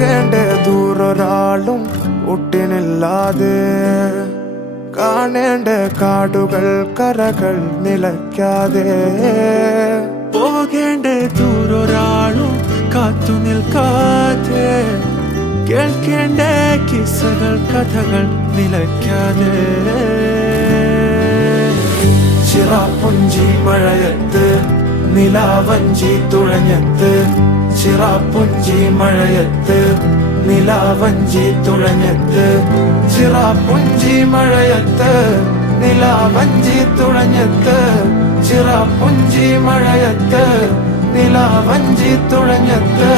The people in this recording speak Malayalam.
പോകേണ്ട ദൂരൊരാളും ഒട്ടിനില്ലാതെ കാണേണ്ട കാടുകൾ കരകൾ നിലയ്ക്കാതെ പോകേണ്ട ദൂരൊരാളും കാത്തു നിൽക്കാതെ കേൾക്കേണ്ട കിസ്സകൾ കഥകൾ നിലയ്ക്കാതെ ചിറാപ്പുഞ്ചി മഴയത്ത് നിലാവഞ്ചി തുഴഞ്ഞത്ത് ചിറാപ്പുഞ്ചി മഴയത്ത് നിലാവഞ്ചി തുഴഞ്ഞത്ത് ചിറാപ്പുഞ്ചി മഴയത്ത് നിലാവഞ്ചി തുഴഞ്ഞത്ത് ചിറാപ്പുഞ്ചി മഴയത്ത് നിലാവഞ്ചി തുഴഞ്ഞത്ത്